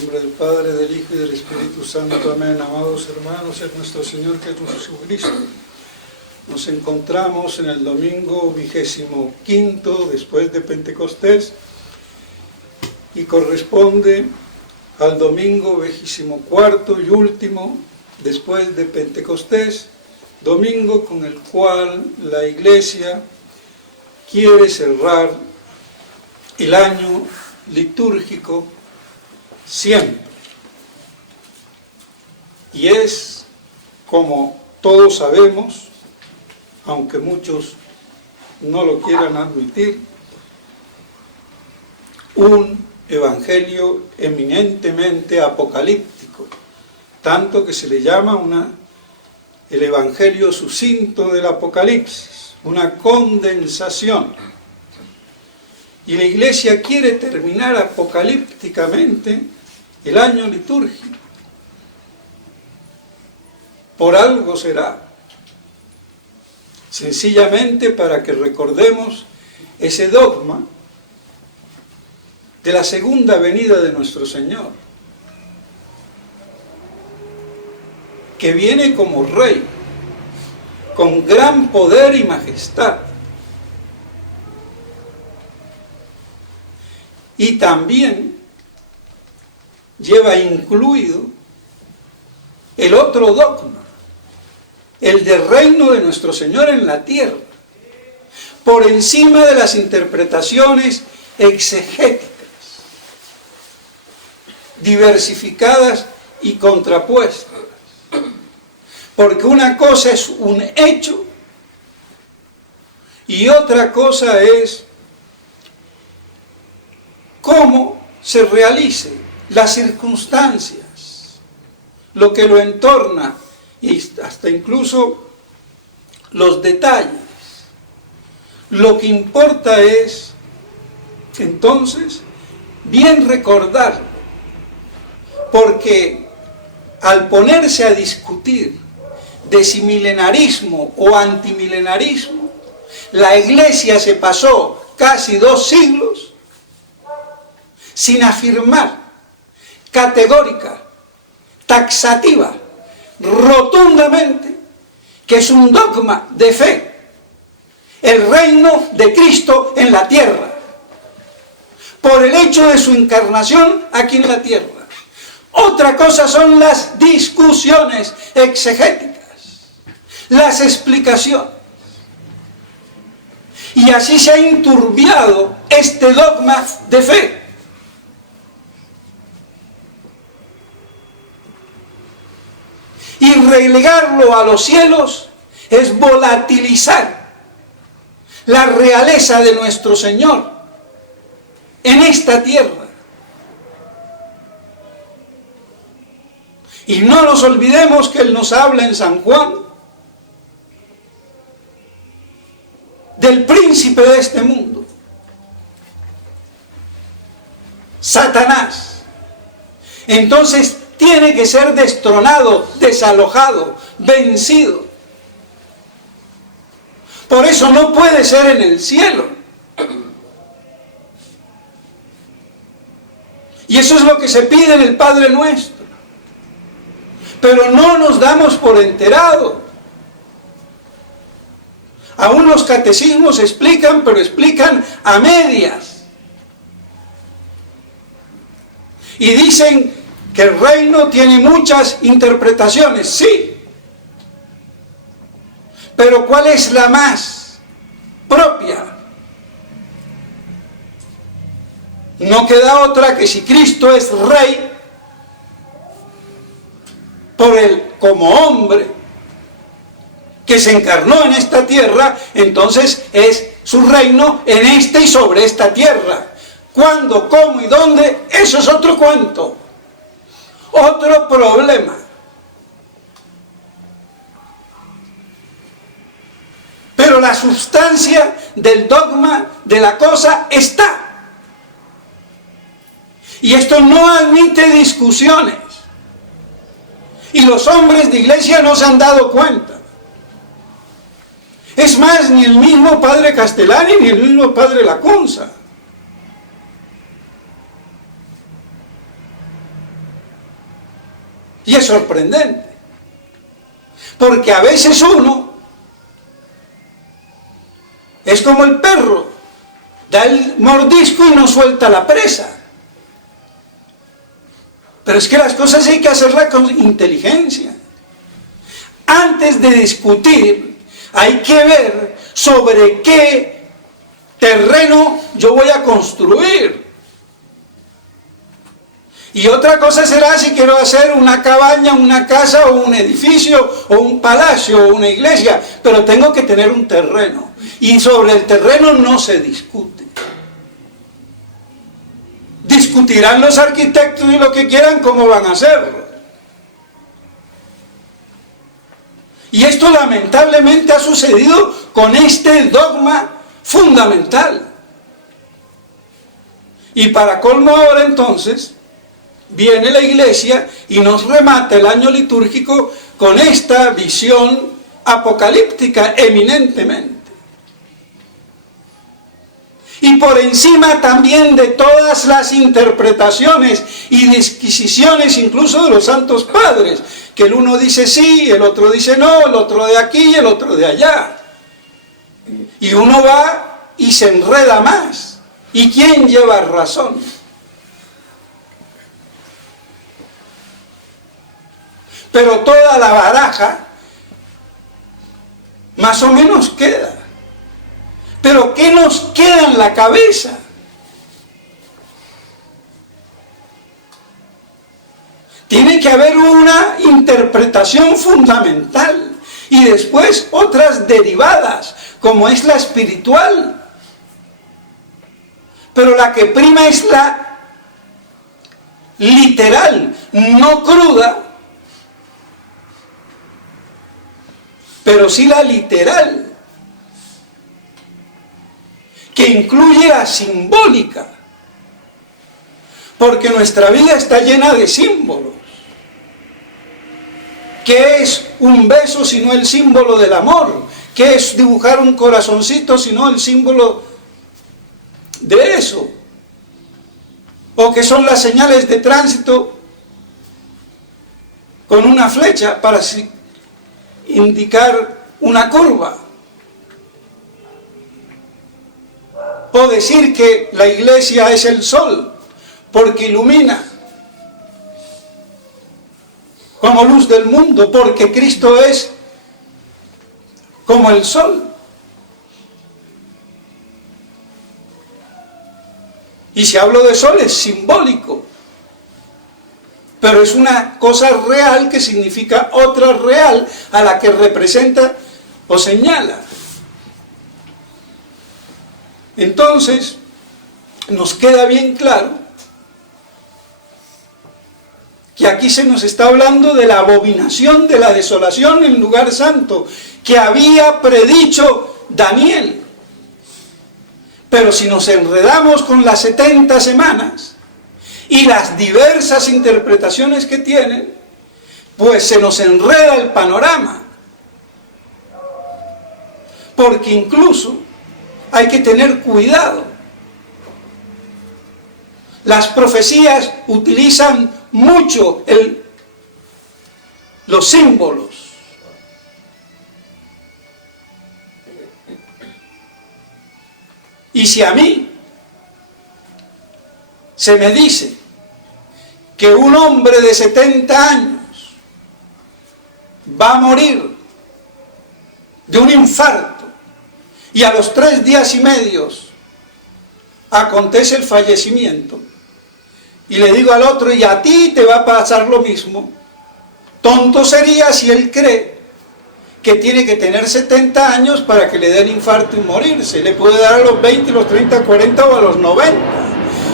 nombre del Padre, del Hijo y del Espíritu Santo. Amén. Amados hermanos, es nuestro Señor Jesucristo. Nos encontramos en el domingo 25 después de Pentecostés y corresponde al domingo 24 y último después de Pentecostés, domingo con el cual la Iglesia quiere cerrar el año litúrgico siempre. Y es, como todos sabemos, aunque muchos no lo quieran admitir, un evangelio eminentemente apocalíptico, tanto que se le llama el evangelio sucinto del Apocalipsis, una condensación. Y la Iglesia quiere terminar apocalípticamente el año litúrgico. Por algo será. Sencillamente para que recordemos ese dogma de la segunda venida de nuestro Señor, que viene como Rey, con gran poder y majestad. Y también lleva incluido el otro dogma, el del reino de nuestro Señor en la tierra, por encima de las interpretaciones exegéticas, diversificadas y contrapuestas. Porque una cosa es un hecho y otra cosa es cómo se realice, las circunstancias, lo que lo entorna y hasta incluso los detalles. Lo que importa es, entonces, bien recordarlo, porque al ponerse a discutir de si milenarismo o antimilenarismo, la Iglesia se pasó casi 2 siglos sin afirmar categórica, taxativa, rotundamente, que es un dogma de fe, el reino de Cristo en la tierra, por el hecho de su encarnación aquí en la tierra. Otra cosa son las discusiones exegéticas, las explicaciones. Y así se ha enturbiado este dogma de fe. Y relegarlo a los cielos es volatilizar la realeza de nuestro Señor en esta tierra. Y no nos olvidemos que Él nos habla en San Juan del príncipe de este mundo, Satanás. Entonces tiene que ser destronado, desalojado, vencido. Por eso no puede ser en el cielo. Y eso es lo que se pide en el Padre Nuestro. Pero no nos damos por enterados. Aún los catecismos explican, pero explican a medias. Y dicen que el reino tiene muchas interpretaciones, sí. Pero ¿cuál es la más propia? No queda otra que si Cristo es Rey, por él como hombre, que se encarnó en esta tierra, entonces es su reino en esta y sobre esta tierra. ¿Cuándo, cómo y dónde? Eso es otro cuento. Otro problema. Pero la sustancia del dogma de la cosa está. Y esto no admite discusiones. Y los hombres de iglesia no se han dado cuenta. Es más, ni el mismo padre Castellani ni el mismo padre Lacunza Y es sorprendente, porque a veces uno es como el perro, da el mordisco y no suelta la presa. Pero es que las cosas hay que hacerlas con inteligencia. Antes de discutir, hay que ver sobre qué terreno yo voy a construir. Y otra cosa será si quiero hacer una cabaña, una casa o un edificio o un palacio o una iglesia, pero tengo que tener un terreno. Y sobre el terreno no se discute. Discutirán los arquitectos y lo que quieran cómo van a hacerlo. Y esto lamentablemente ha sucedido con este dogma fundamental. Y para colmo ahora entonces, viene la iglesia y nos remata el año litúrgico con esta visión apocalíptica eminentemente. Y por encima también de todas las interpretaciones y disquisiciones incluso de los santos padres, que el uno dice sí, el otro dice no, el otro de aquí y el otro de allá. Y uno va y se enreda más. ¿Y quién lleva razón? Pero toda la baraja más o menos queda. Pero ¿qué nos queda en la cabeza? Tiene que haber una interpretación fundamental y después otras derivadas, como es la espiritual. Pero la que prima es la literal, no cruda, pero sí la literal, que incluye la simbólica, porque nuestra vida está llena de símbolos. ¿Qué es un beso sino el símbolo del amor? ¿Qué es dibujar un corazoncito sino el símbolo de eso? ¿O qué son las señales de tránsito con una flecha para indicar una curva? O decir que la iglesia es el sol, porque ilumina como luz del mundo, porque Cristo es como el sol. Y si hablo de sol es simbólico, pero es una cosa real que significa otra real a la que representa o señala. Entonces, nos queda bien claro que aquí se nos está hablando de la abominación de la desolación en lugar santo, que había predicho Daniel. Pero si nos enredamos con las 70 semanas y las diversas interpretaciones que tienen, pues se nos enreda el panorama. Porque incluso hay que tener cuidado. Las profecías utilizan mucho los símbolos. Y si a mí se me dice que un hombre de 70 años va a morir de un infarto y a los 3 días y medio acontece el fallecimiento, y le digo al otro, y a ti te va a pasar lo mismo, tonto sería si él cree que tiene que tener 70 años para que le dé el infarto y morirse. Le puede dar a los 20, los 30, 40 o a los 90.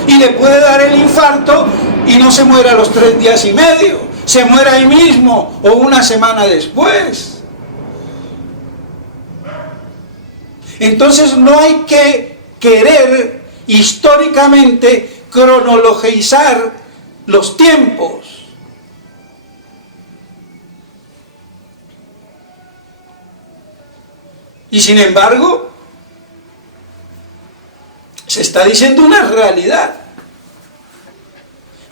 Y le puede dar el infarto y no se muere a los 3 días y medio. Se muere ahí mismo o una semana después. Entonces no hay que querer históricamente cronologizar los tiempos. Y sin embargo, se está diciendo una realidad.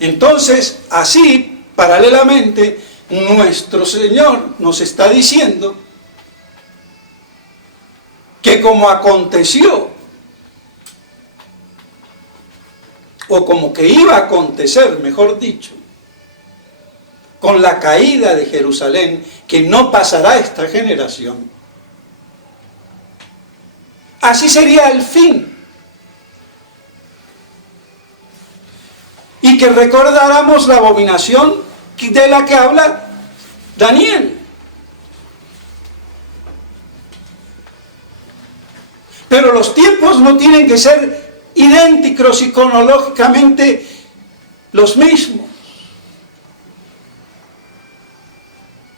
Entonces, así, paralelamente, nuestro Señor nos está diciendo que como aconteció, o como que iba a acontecer, mejor dicho, con la caída de Jerusalén, que no pasará esta generación, así sería el fin. Y que recordáramos la abominación de la que habla Daniel. Pero los tiempos no tienen que ser idénticos y cronológicamente los mismos.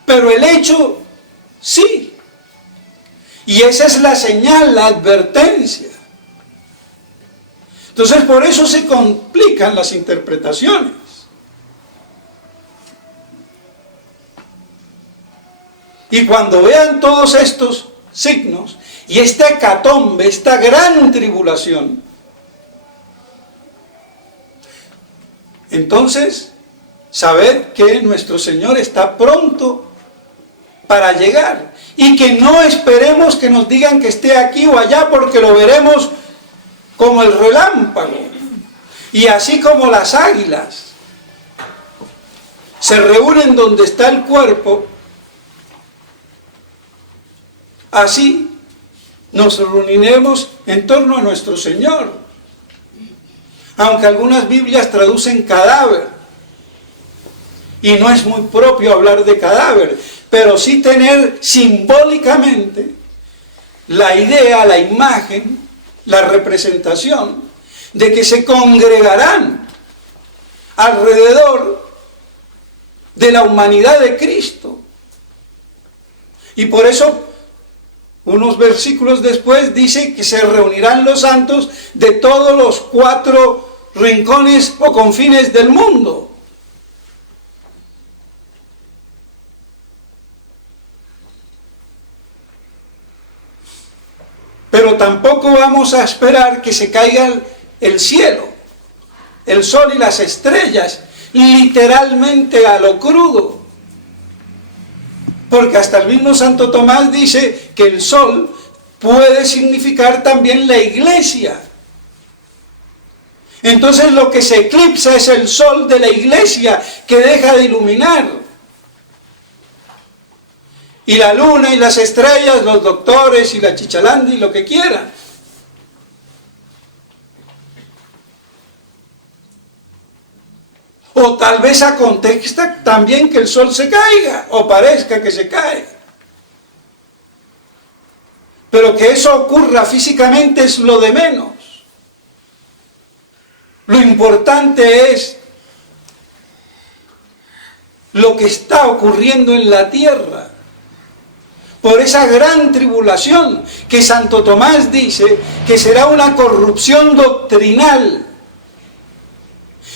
Pero el hecho, sí. Y esa es la señal, la advertencia. Entonces por eso se complican las interpretaciones. Y cuando vean todos estos signos y esta hecatombe, esta gran tribulación, entonces sabed que nuestro Señor está pronto para llegar y que no esperemos que nos digan que esté aquí o allá, porque lo veremos como el relámpago. Y así como las águilas se reúnen donde está el cuerpo, así nos reuniremos en torno a nuestro Señor. Aunque algunas Biblias traducen cadáver, y no es muy propio hablar de cadáver, pero sí tener simbólicamente la idea, la imagen, la representación de que se congregarán alrededor de la humanidad de Cristo. Y por eso, unos versículos después, dice que se reunirán los santos de todos los 4 rincones o confines del mundo. Pero tampoco vamos a esperar que se caiga el cielo, el sol y las estrellas, literalmente a lo crudo. Porque hasta el mismo Santo Tomás dice que el sol puede significar también la iglesia. Entonces lo que se eclipsa es el sol de la iglesia, que deja de iluminar. Y la luna y las estrellas, los doctores y la chichalandi y lo que quieran. O tal vez acontezca también que el sol se caiga, o parezca que se cae. Pero que eso ocurra físicamente es lo de menos. Lo importante es lo que está ocurriendo en la tierra. Por esa gran tribulación que Santo Tomás dice que será una corrupción doctrinal.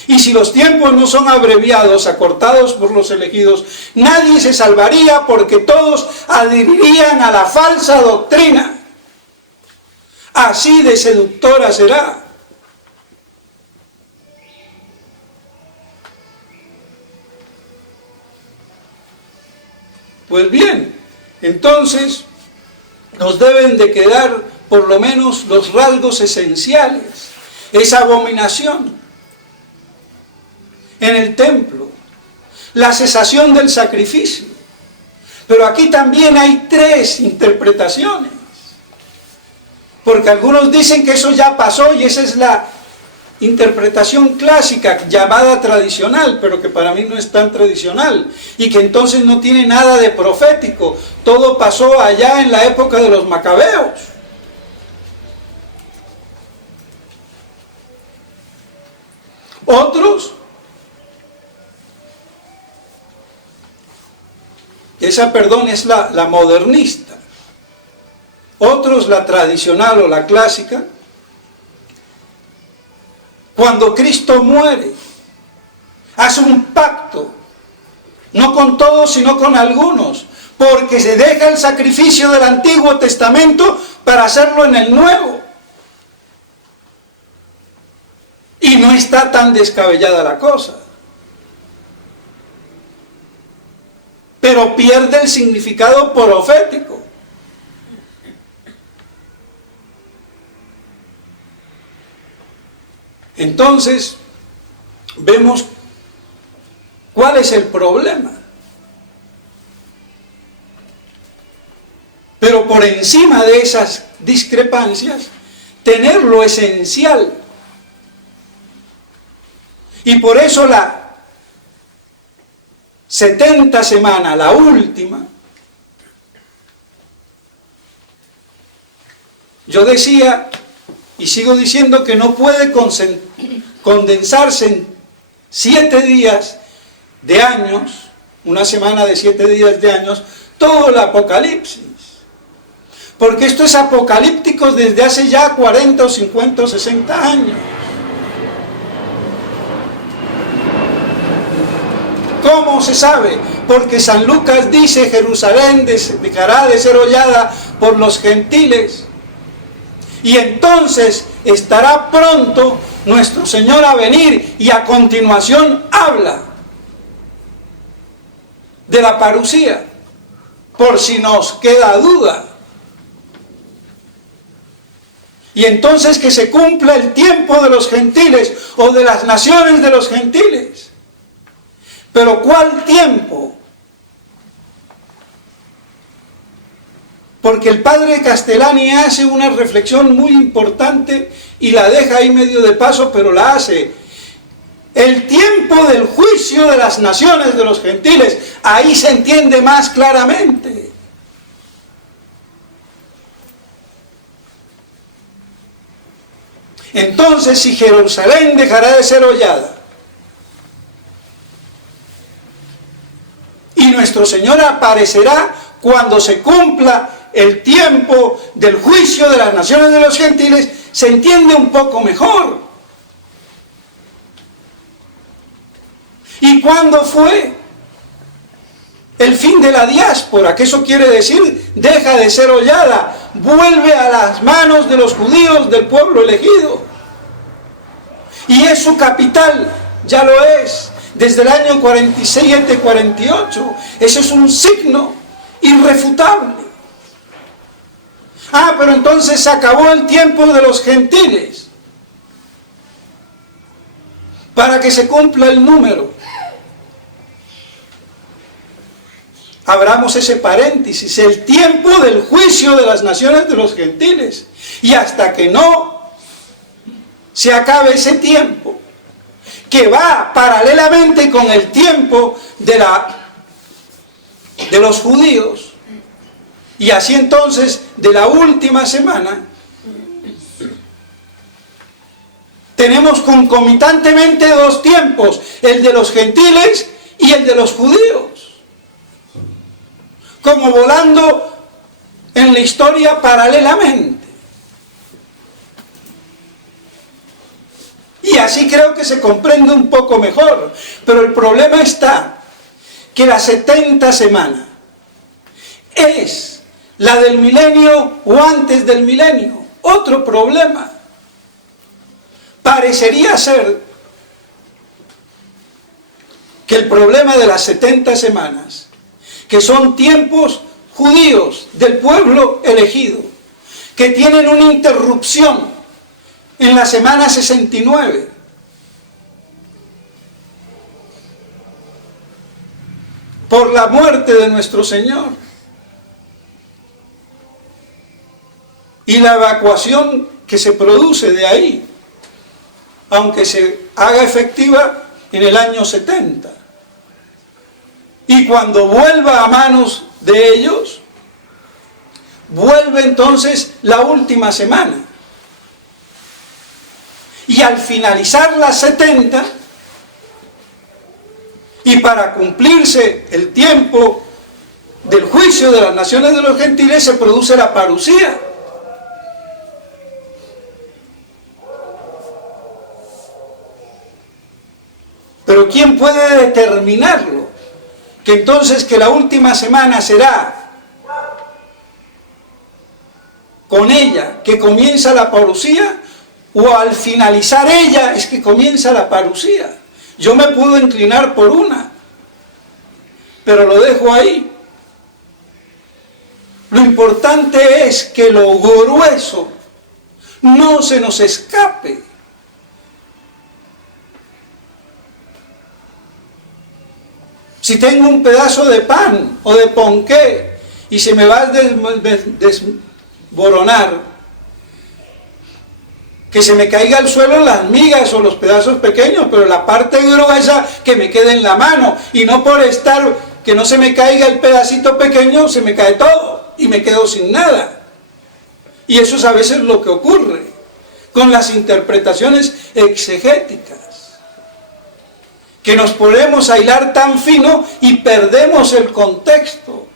Y si los tiempos no son abreviados, acortados por los elegidos, nadie se salvaría, porque todos adherirían a la falsa doctrina. Así de seductora será. Pues bien, entonces nos deben de quedar por lo menos los rasgos esenciales. Esa abominación en el templo, la cesación del sacrificio. Pero aquí también hay 3 interpretaciones, porque algunos dicen que eso ya pasó y esa es la interpretación clásica, llamada tradicional, pero que para mí no es tan tradicional, y que entonces no tiene nada de profético. Todo pasó allá en la época de los macabeos. Otros, esa, perdón, es la modernista. Otros, la tradicional o la clásica. Cuando Cristo muere, hace un pacto, no con todos, sino con algunos, porque se deja el sacrificio del Antiguo Testamento para hacerlo en el Nuevo. Y no está tan descabellada la cosa. pero pierde el significado profético. Entonces, vemos cuál es el problema. Pero por encima de esas discrepancias, tener lo esencial. Y por eso la 70 semana, la última, yo decía y sigo diciendo que no puede condensarse en 7 días de años, una semana de 7 días de años, todo el Apocalipsis. Porque esto es apocalíptico desde hace ya 40 o 50 o 60 años. ¿Cómo se sabe? Porque San Lucas dice: Jerusalén dejará de ser hollada por los gentiles. Y entonces estará pronto nuestro Señor a venir, y a continuación habla de la parusía, por si nos queda duda. Y entonces que se cumpla el tiempo de los gentiles, o de las naciones de los gentiles. Pero ¿cuál tiempo? Porque el padre Castellani hace una reflexión muy importante y la deja ahí medio de paso, pero la hace. El tiempo del juicio de las naciones de los gentiles, ahí se entiende más claramente. Entonces, si Jerusalén dejará de ser hollada y nuestro Señor aparecerá cuando se cumpla el tiempo del juicio de las naciones de los gentiles, se entiende un poco mejor. ¿Y cuándo fue el fin de la diáspora? Que eso quiere decir, deja de ser hollada, vuelve a las manos de los judíos, del pueblo elegido. Y es su capital, ya lo es, desde el año 47-48. Eso es un signo irrefutable. Ah, pero entonces se acabó el tiempo de los gentiles para que se cumpla el número. Abramos ese paréntesis, el tiempo del juicio de las naciones de los gentiles. Y hasta que no se acabe ese tiempo, que va paralelamente con el tiempo de los judíos, y así entonces de la última semana, tenemos concomitantemente 2 tiempos, el de los gentiles y el de los judíos, como volando en la historia paralelamente. Y así creo que se comprende un poco mejor. Pero el problema está que la 70 semana es la del milenio o antes del milenio. Otro problema. Parecería ser que el problema de las 70 semanas, que son tiempos judíos del pueblo elegido, que tienen una interrupción en la semana 69, por la muerte de nuestro Señor y la evacuación que se produce de ahí, aunque se haga efectiva en el año 70. Y cuando vuelva a manos de ellos, vuelve entonces la última semana. Y al finalizar las 70, y para cumplirse el tiempo del juicio de las naciones de los gentiles, se produce la parusía. Pero ¿quién puede determinarlo? Que entonces que la última semana será con ella que comienza la parusía, o al finalizar ella es que comienza la parusía. Yo me puedo inclinar por una. pero lo dejo ahí. Lo importante es que lo grueso no se nos escape. Si tengo un pedazo de pan o de ponqué y se me va a desboronar, que se me caiga al suelo las migas o los pedazos pequeños, pero la parte gruesa que me quede en la mano, y no por estar que no se me caiga el pedacito pequeño, se me cae todo y me quedo sin nada. Y eso es a veces lo que ocurre con las interpretaciones exegéticas, que nos ponemos a hilar tan fino y perdemos el contexto.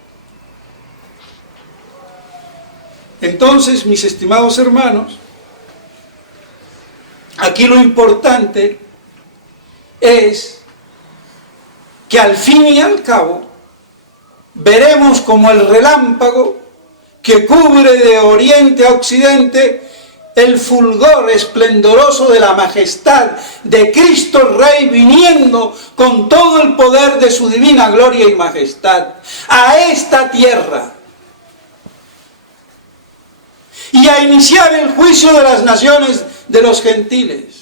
Entonces, mis estimados hermanos, aquí lo importante es que al fin y al cabo veremos como el relámpago que cubre de oriente a occidente el fulgor esplendoroso de la majestad de Cristo Rey viniendo con todo el poder de su divina gloria y majestad a esta tierra y a iniciar el juicio de las naciones de los gentiles.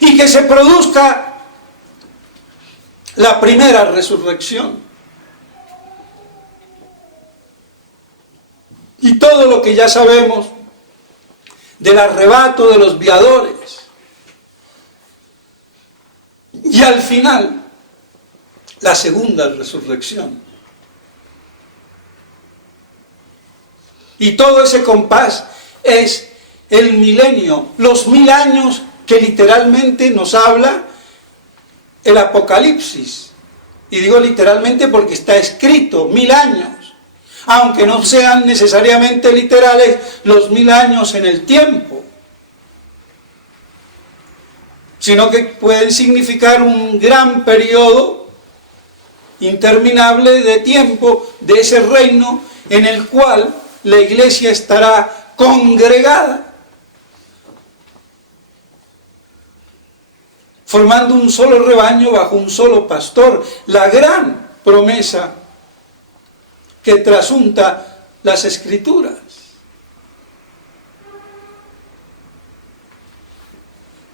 Y que se produzca la primera resurrección. Y todo lo que ya sabemos del arrebato de los viadores. Y al final, la segunda resurrección. Y todo ese compás es el milenio, los 1000 años que literalmente nos habla el Apocalipsis. Y digo literalmente porque está escrito 1000 años, aunque no sean necesariamente literales los 1000 años en el tiempo, sino que pueden significar un gran periodo interminable de tiempo de ese reino en el cual la iglesia estará congregada, formando un solo rebaño bajo un solo pastor, la gran promesa que trasunta las Escrituras.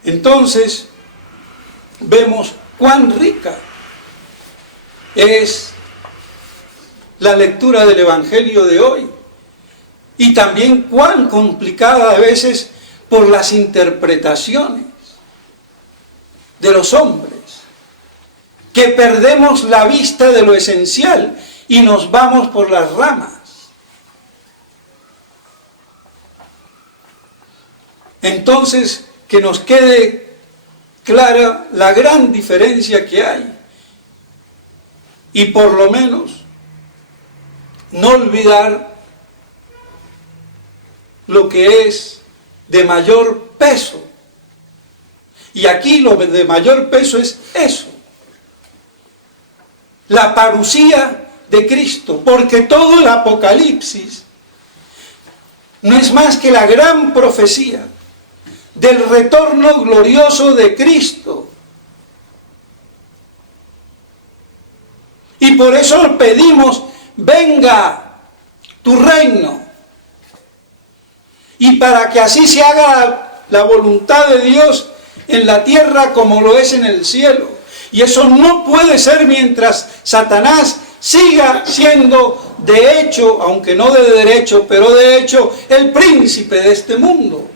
Entonces, vemos cuán rica es la lectura del Evangelio de hoy, y también cuán complicada a veces por las interpretaciones de los hombres, que perdemos la vista de lo esencial y nos vamos por las ramas. Entonces, que nos quede clara la gran diferencia que hay, y por lo menos no olvidar lo que es de mayor peso. Y aquí lo de mayor peso es eso, la parusía de Cristo, porque todo el Apocalipsis no es más que la gran profecía del retorno glorioso de Cristo. Y por eso pedimos, venga tu reino, y para que así se haga la voluntad de Dios en la tierra como lo es en el cielo. Y eso no puede ser mientras Satanás siga siendo de hecho, aunque no de derecho, pero de hecho, el príncipe de este mundo.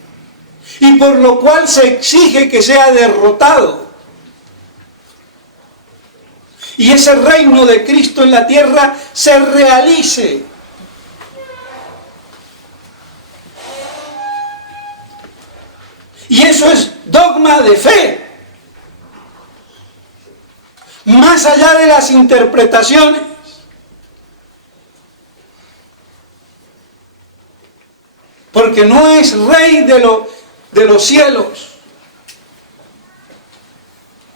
Y por lo cual se exige que sea derrotado. Y ese reino de Cristo en la tierra se realice. Y eso es dogma de fe. Más allá de las interpretaciones. Porque no es rey de los cielos,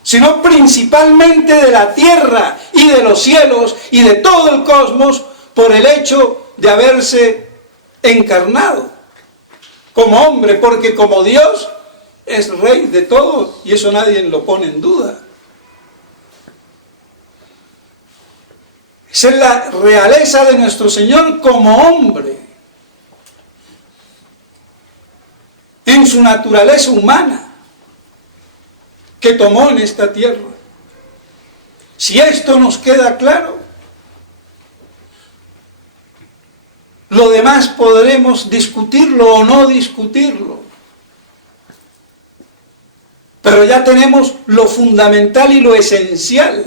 sino principalmente de la tierra y de los cielos y de todo el cosmos, por el hecho de haberse encarnado como hombre, porque como Dios es rey de todo y eso nadie lo pone en duda. Esa es la realeza de nuestro Señor como hombre, en su naturaleza humana, que tomó en esta tierra. Si esto nos queda claro, lo demás podremos discutirlo o no discutirlo. Pero ya tenemos lo fundamental y lo esencial.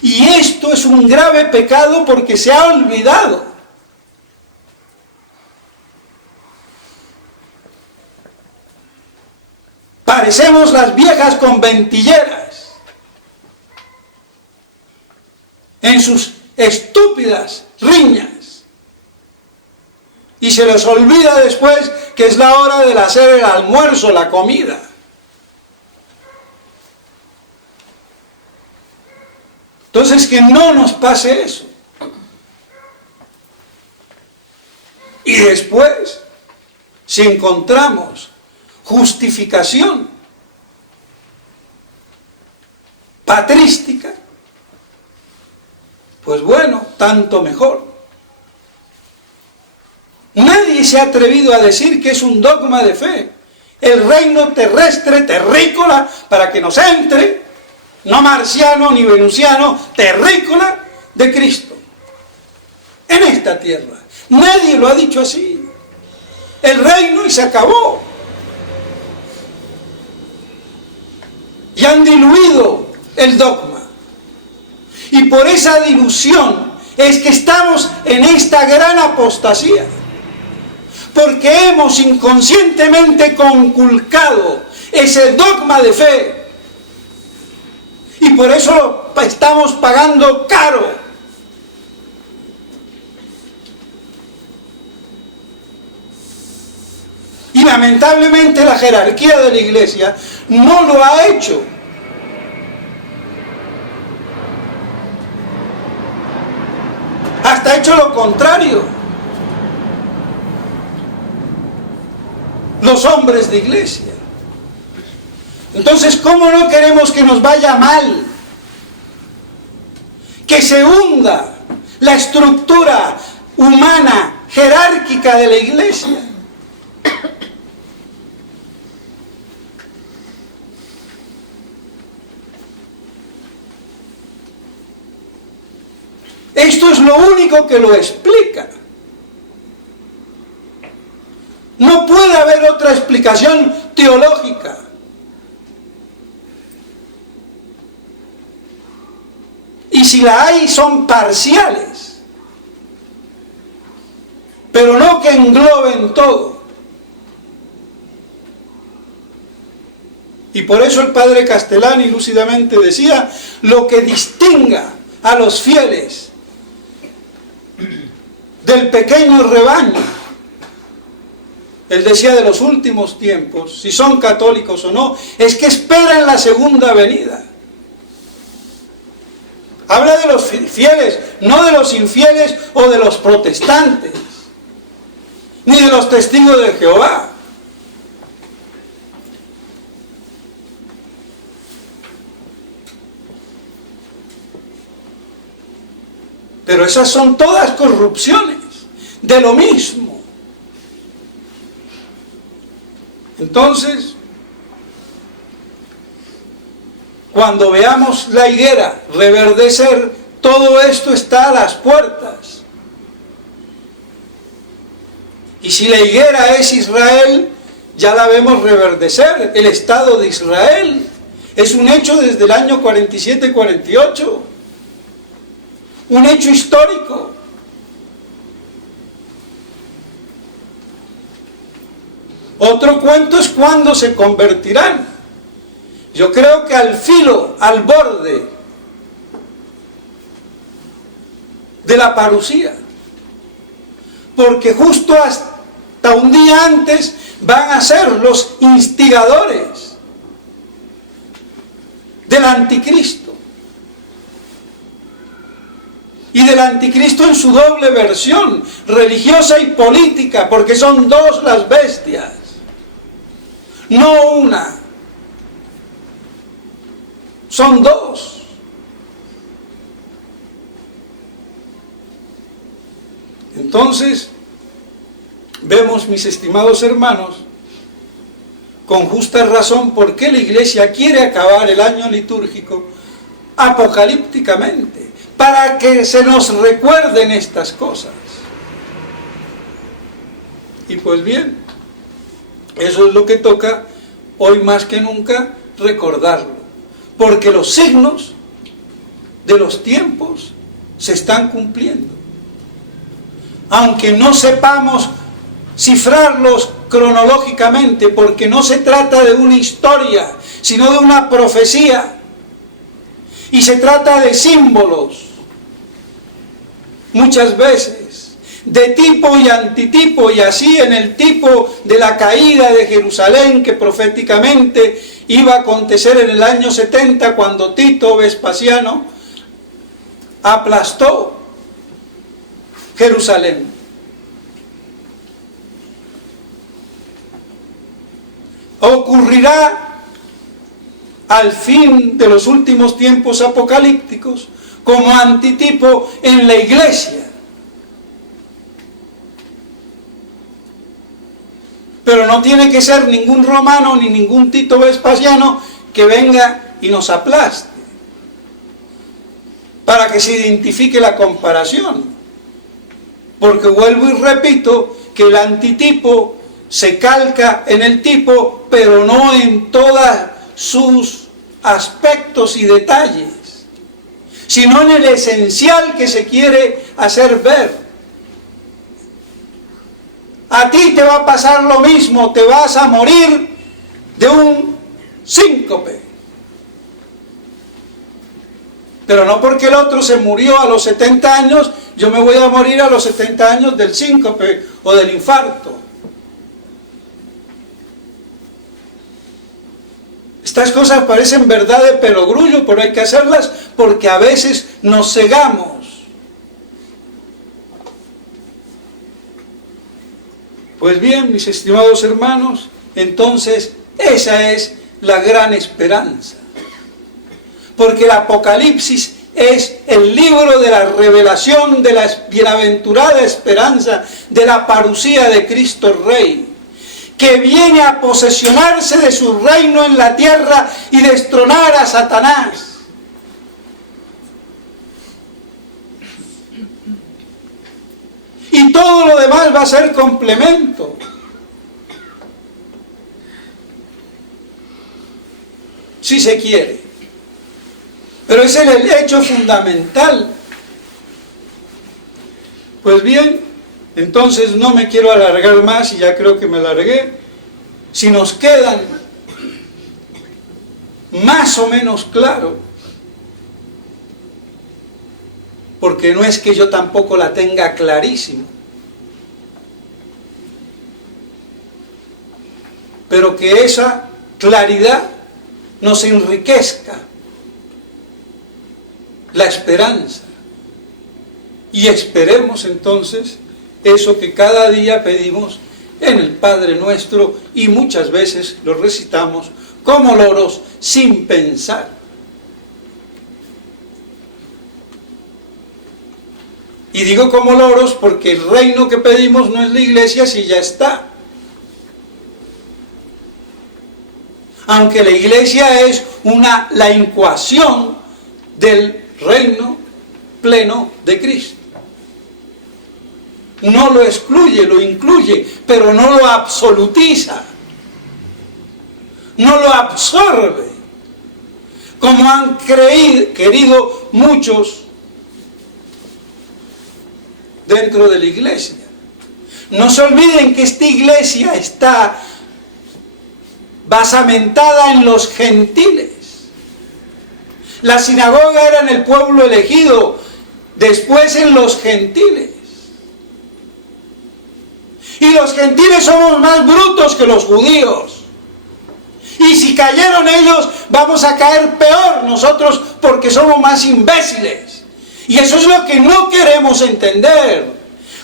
Y esto es un grave pecado porque se ha olvidado. Parecemos las viejas conventilleras en sus estúpidas riñas. Y se les olvida después que es la hora de hacer el almuerzo, la comida. Entonces, que no nos pase eso. Y después, si encontramos justificación patrística, pues bueno, tanto mejor. Nadie se ha atrevido a decir que es un dogma de fe. El reino terrestre, terrícola, para que nos entre, no marciano ni venusiano, terrícola de Cristo, en esta tierra. Nadie lo ha dicho así. El reino y se acabó. Y han diluido el dogma. Y por esa dilución es que estamos en esta gran apostasía. Porque hemos inconscientemente conculcado ese dogma de fe. Y por eso lo estamos pagando caro. Y lamentablemente la jerarquía de la Iglesia no lo ha hecho. Hasta ha hecho lo contrario. Los hombres de Iglesia. Entonces, ¿cómo no queremos que nos vaya mal? Que se hunda la estructura humana, jerárquica de la Iglesia. Esto es lo único que lo explica. No puede haber otra explicación teológica. Y si la hay, son parciales, pero no que engloben todo. Y por eso el padre Castellani lúcidamente decía, lo que distinga a los fieles del pequeño rebaño, él decía de los últimos tiempos, si son católicos o no, es que esperan la segunda venida. Habla de los fieles, no de los infieles o de los protestantes, ni de los testigos de Jehová. Pero esas son todas corrupciones de lo mismo. Entonces, cuando veamos la higuera reverdecer, todo esto está a las puertas. Y si la higuera es Israel, ya la vemos reverdecer, el Estado de Israel. Es un hecho desde el año 47-48. Un hecho histórico. Otro cuento es cuándo se convertirán. Yo creo que al filo, al borde de la parusía. Porque justo hasta un día antes van a ser los instigadores del anticristo. Y del anticristo en su doble versión, religiosa y política, porque son dos las bestias. no una, son dos. Entonces, vemos, mis estimados hermanos, con justa razón por qué la Iglesia quiere acabar el año litúrgico apocalípticamente, para que se nos recuerden estas cosas. Y pues bien, eso es lo que toca hoy más que nunca recordarlo, porque los signos de los tiempos se están cumpliendo. Aunque no sepamos cifrarlos cronológicamente, porque no se trata de una historia, sino de una profecía, y se trata de símbolos, muchas veces, de tipo y antitipo, y así en el tipo de la caída de Jerusalén, que proféticamente iba a acontecer en el año 70, cuando Tito Vespasiano aplastó Jerusalén. Ocurrirá al fin de los últimos tiempos apocalípticos como antitipo en la Iglesia. Pero no tiene que ser ningún romano ni ningún Tito Vespasiano que venga y nos aplaste, para que se identifique la comparación. Porque vuelvo y repito que el antitipo se calca en el tipo, pero no en todos sus aspectos y detalles, sino en el esencial que se quiere hacer ver. A ti te va a pasar lo mismo, te vas a morir de un síncope. Pero no porque el otro se murió a los 70 años, yo me voy a morir a los 70 años del síncope o del infarto. Estas cosas parecen verdad de perogrullo, pero hay que hacerlas porque a veces nos cegamos. Pues bien, mis estimados hermanos, entonces esa es la gran esperanza. Porque el Apocalipsis es el libro de la revelación de la bienaventurada esperanza de la parucía de Cristo Rey, que viene a posesionarse de su reino en la tierra y destronar a Satanás. Y todo lo demás va a ser complemento. Si se quiere. Pero ese es el hecho fundamental. Pues bien, entonces no me quiero alargar más, y ya creo que me alargué. Si nos quedan más o menos claro, porque no es que yo tampoco la tenga clarísimo, pero que esa claridad nos enriquezca la esperanza, y esperemos entonces eso que cada día pedimos en el Padre Nuestro, y muchas veces lo recitamos como loros sin pensar. Y digo como loros porque el reino que pedimos no es la Iglesia, si ya está. Aunque la Iglesia es la incuación del reino pleno de Cristo. No lo excluye, lo incluye, pero no lo absolutiza, no lo absorbe, como han querido muchos dentro de la Iglesia. No se olviden que esta Iglesia está basamentada en los gentiles. La sinagoga era en el pueblo elegido, después en los gentiles. Y los gentiles somos más brutos que los judíos. Y si cayeron ellos, vamos a caer peor nosotros, porque somos más imbéciles. Y eso es lo que no queremos entender.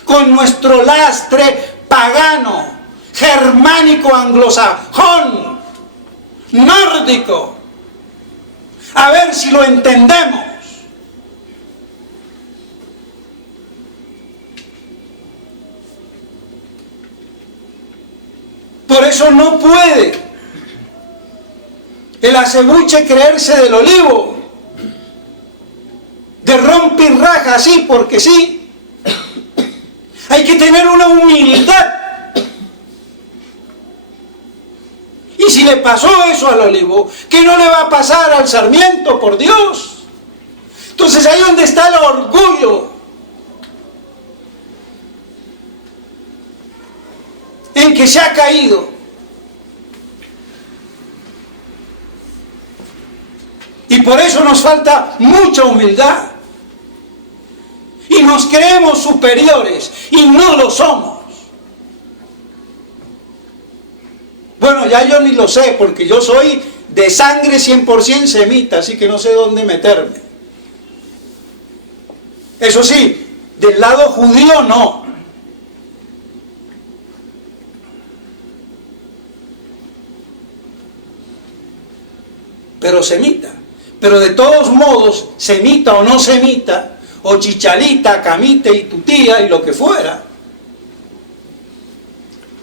Con nuestro lastre pagano, germánico, anglosajón, nórdico. A ver si lo entendemos. Por eso no puede el acebuche creerse del olivo, de rompirraja así porque sí. Hay que tener una humildad. Y si le pasó eso al olivo, ¿qué no le va a pasar al sarmiento, por Dios? Entonces ahí donde está el orgullo, en que se ha caído. Y por eso nos falta mucha humildad. Y nos creemos superiores y no lo somos. Bueno, ya yo ni lo sé, porque yo soy de sangre 100% semita, así que no sé dónde meterme. Eso sí, del lado judío no. Pero semita. Pero de todos modos, semita o no semita, o chichalita, camite y tutía y lo que fuera.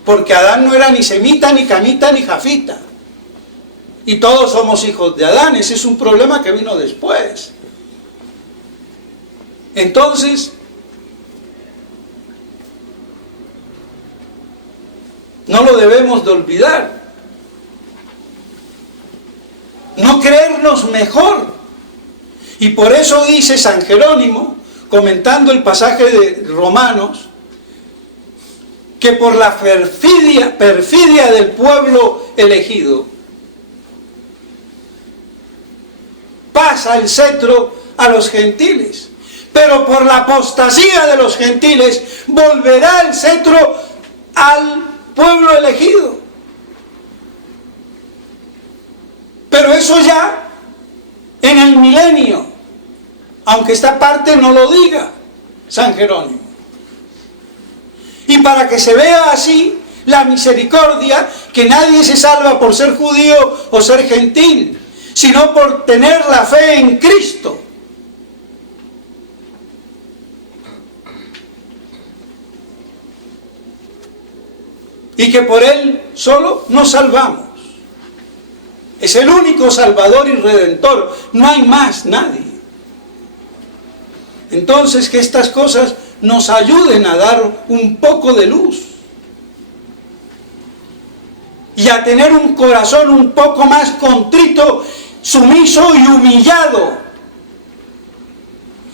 Porque Adán no era ni semita, ni camita, ni jafita. Y todos somos hijos de Adán. Ese es un problema que vino después. Entonces, no lo debemos de olvidar. No creernos mejor. Y por eso dice San Jerónimo, comentando el pasaje de Romanos, que por la perfidia del pueblo elegido, pasa el cetro a los gentiles. Pero por la apostasía de los gentiles, volverá el cetro al pueblo elegido. Pero eso ya en el milenio, aunque esta parte no lo diga San Jerónimo. Y para que se vea así la misericordia, que nadie se salva por ser judío o ser gentil, sino por tener la fe en Cristo. Y que por Él solo nos salvamos. Es el único Salvador y Redentor, no hay más nadie. Entonces que estas cosas nos ayuden a dar un poco de luz y a tener un corazón un poco más contrito, sumiso y humillado,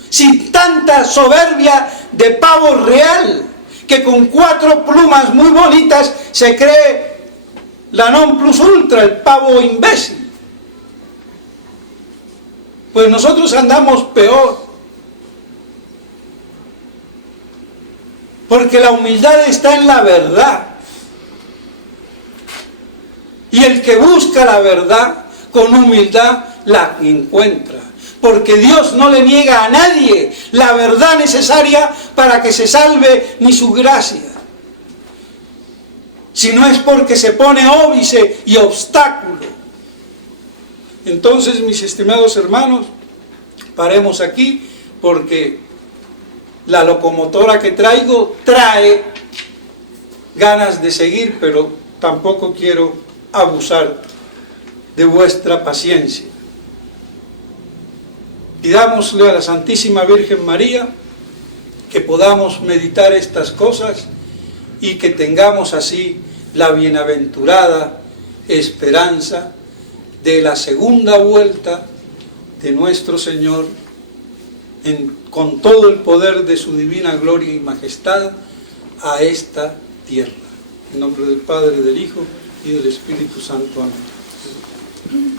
sin tanta soberbia de pavo real, que con 4 plumas muy bonitas se cree la non plus ultra, el pavo imbécil. Pues nosotros andamos peor. Porque la humildad está en la verdad. Y el que busca la verdad con humildad la encuentra. Porque Dios no le niega a nadie la verdad necesaria para que se salve ni su gracia. Si no es porque se pone óbice y obstáculo. Entonces, mis estimados hermanos, paremos aquí porque la locomotora que traigo trae ganas de seguir, pero tampoco quiero abusar de vuestra paciencia. Pidámosle a la Santísima Virgen María que podamos meditar estas cosas y que tengamos así la bienaventurada esperanza de la segunda vuelta de nuestro Señor con todo el poder de su divina gloria y majestad a esta tierra. En nombre del Padre, del Hijo y del Espíritu Santo. Amén.